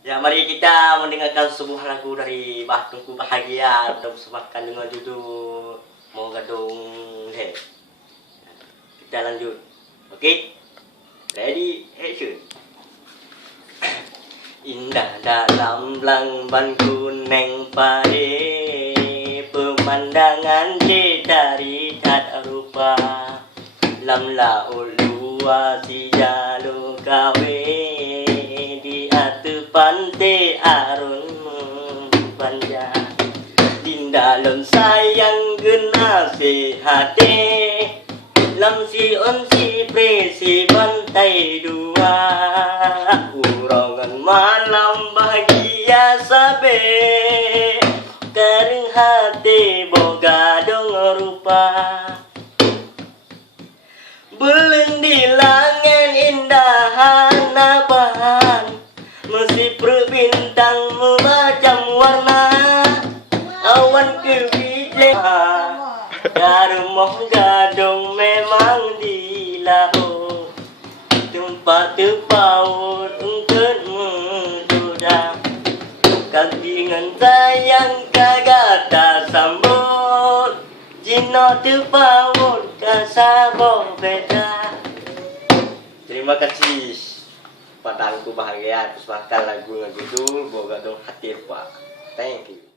Ya, mari kita mendengarkan sebuah lagu dari Bahtungku Bahagia. Kita bersamakan dengan judul Mau Gadung Deh. Kita lanjut. Okey? Ready? Action. Indah dalam lamban kuning pade, pemandangan dari tak rupa. Lam laut luas si jalur kawe, di atas pantai arun panjang. Di dalam sayang gena sehati, lam si on si pre si bantai dua. Urangan malam bahagia sabe, kering hati boga dong rupa. Bulan di langit indahan nabahan, mesti berbintang macam warna. Awan kebijakan Darmoh gadong memang di laut, tempat terpaut untuk menduda. Kagingan sayang kagata sambut, jino terpaut kasabo beda. Terima kasih. Bahtungku Bahagia, persembahkan lagu itu Boga Dong Hati Rupa. Thank you.